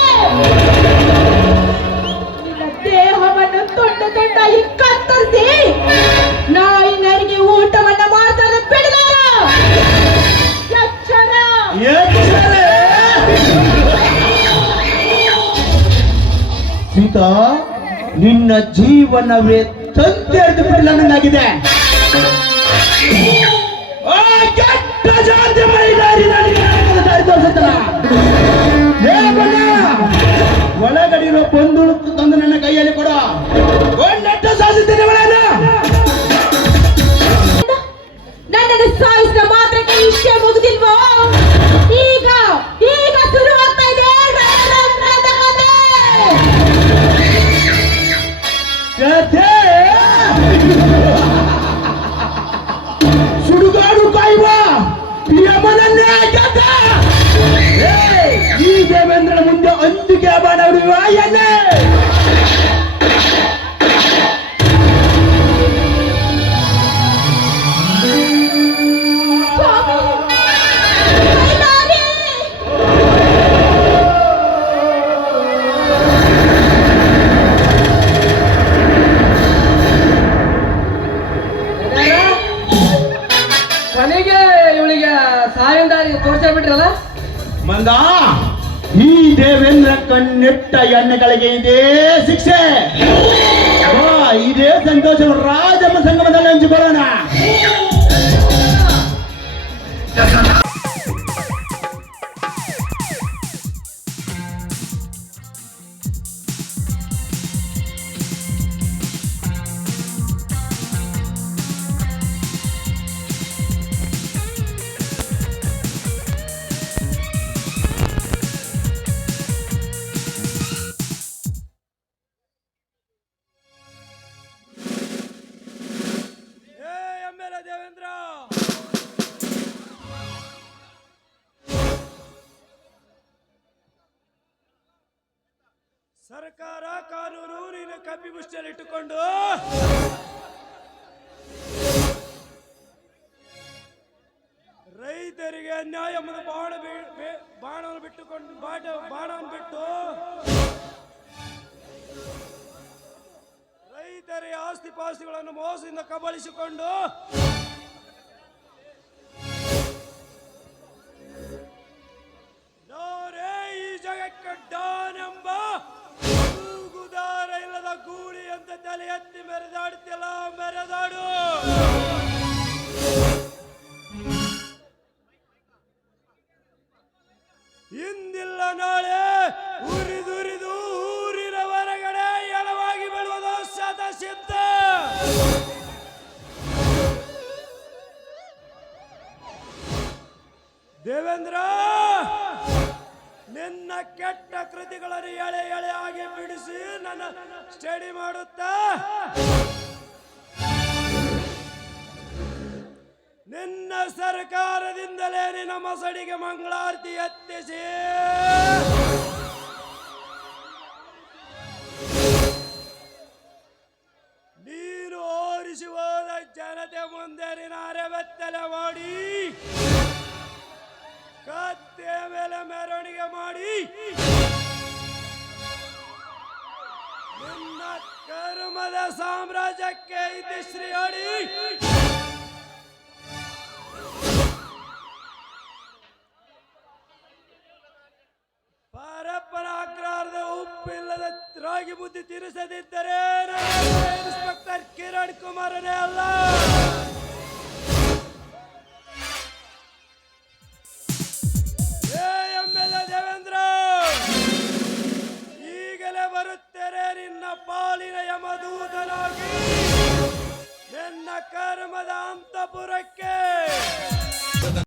ನಿನ್ನ ದೇಹವನ್ನು ತೊಂಡಾಗಿ ಕತ್ತರಿಸಿ ನಾಯಿನರಿಗೆ ಊಟವನ್ನ ಮಾಡ್ತಾರೆ ಬಿಡಲಾರ. ಎಚ್ಚರ! ಸೀತಾ, ನಿನ್ನ ಜೀವನವೇ ತಂದೆ ಹಿಡಿದು ಬಿಡಲ್ಲ ನನಗಾಗಿದೆ. ಕೆಟ್ಟ ಜಾತಿ ದಾರಿ ತೋರಿಸುತ್ತಲ್ಲ. ಒಳಗಡಿರೋ ಬಂಧುಳು ತಂದು ನನ್ನ ಕೈಯಲ್ಲಿ ಕೊಡು, ಒಂದೆಟ್ಟು ಸಾಧಿಸ್ತೇನೆ. ನನ್ನನ್ನು ಸಾಯಿಸಿದ ಮಾತು ಇಲ್ವೋ? ಈಗ ಈಗ ಶುರುವಾಗ್ತಾ ಇದೆ ರಣರಂಧ್ರದ ಕಥೆ. ಸುಡುಗಾಡು ಕಾಯುವ ಯಮನನ್ನೇ ಗೆದ್ದ. ಈ ದೇವೇಂದ್ರನ ಮುಂದೆ ಅಂಜಿಕೆ ಬಾಣವಿಡುವ ಎನ್ನೆ. ಸ್ವಾಮಿ, ಕೈಲಾರೆ. ಕೊನೆಗೆ ಇವಳಿಗೆ ಸಾವಿನ ದಾರಿ ತೋರ್ಸೇ ಬಿಟ್ರಲ್ಲ. ಮಂದ, ಈ ದೇವೇಂದ್ರ ಕಣ್ಣಿಟ್ಟ ಎಣ್ಣೆಗಳಿಗೆ ಇದೇ ಶಿಕ್ಷೆ. ಇದೇ ಸಂತೋಷ ರಾಜಮ್ಮ ಸಂಗಮದಲ್ಲಿ ಹಂಚಿಕೊಳ್ಳೋಣ. ದೇವೇಂದ್ರ, ಸರ್ಕಾರ ಕಾನೂನು ನೀನು ಕಪ್ಪಿ ಮುಷ್ಟಿಯಲ್ಲಿಟ್ಟುಕೊಂಡು ರೈತರಿಗೆ ಅನ್ಯಾಯ ಬಾಣವನ್ನು ಬಿಟ್ಟುಕೊಂಡು ಬಾಣವನ್ನು ಬಿಟ್ಟು ರೈತರ ಆಸ್ತಿ ಪಾಸ್ತಿಗಳನ್ನು ಮೋಸದಿಂದ ಕಬಳಿಸಿಕೊಂಡು ನಾರೇ ಈ ಜಗಕ್ಕೆ ಡಾನೆಂಬ ಕೂಗುದಾರ ಇಲ್ಲದ ಗೂಳಿ ಅಂತ ತಲೆ ಎತ್ತಿ ಮೆರೆದಾಡ್ತಿಲ್ಲ, ಮೆರೆದಾಡು. ಇಂದಿಲ್ಲ ನಾಳೆ ಉರಿದುರಿದು ಊರಿನ ಹೊರಗಡೆ ಎಳವಾಗಿ ಬೀಳುವುದು ಸದಸಿದ್ಧ. ದೇವೇಂದ್ರ, ನಿನ್ನ ಕೆಟ್ಟ ಕೃತಿಗಳನ್ನು ಎಳೆ ಎಳೆಯಾಗಿ ಬಿಡಿಸಿ ನನ್ನ ಸ್ಟಡಿ ಮಾಡುತ್ತಾ ನಿನ್ನ ಸರ್ಕಾರದಿಂದಲೇ ನಿನ್ನ ಮಸಡಿಗೆ ಮಂಗಳಾರತಿ ಎತ್ತಿಸಿ ನೀನು ಓರಿಸಿ ಹೋದ ಜನತೆ ಮುಂದೆ ನಿನ್ನ ಅರೆಬೆತ್ತಲೆ ಮಾಡಿ ಕತ್ತೆ ಮೇಲೆ ಮೆರವಣಿಗೆ ಮಾಡಿ ನಿನ್ನ ಕರ್ಮದ ಸಾಮ್ರಾಜ್ಯಕ್ಕೆ ಇತಿಶ್ರೀ ಆಡಿ ಪರಪ್ಪನ ಅಗ್ರಹಾರದ ಉಪ್ಪಿಲ್ಲದ ರಾಗಿ ಬುದ್ಧಿ ತಿನ್ನಿಸದಿದ್ದರೆ ಇನ್ಸ್ಪೆಕ್ಟರ್ ಕಿರಣ್ ಕುಮಾರನೇ ಅಲ್ಲ. ದೇವೇಂದ್ರ, ಈಗಲೇ ಬರುತ್ತೇನೆ ನಿನ್ನ ಪಾಲಿನ ಯಮದೂತನಾಗಿ ನಿನ್ನ ಕರ್ಮದ ಅಂತಪುರಕ್ಕೆ.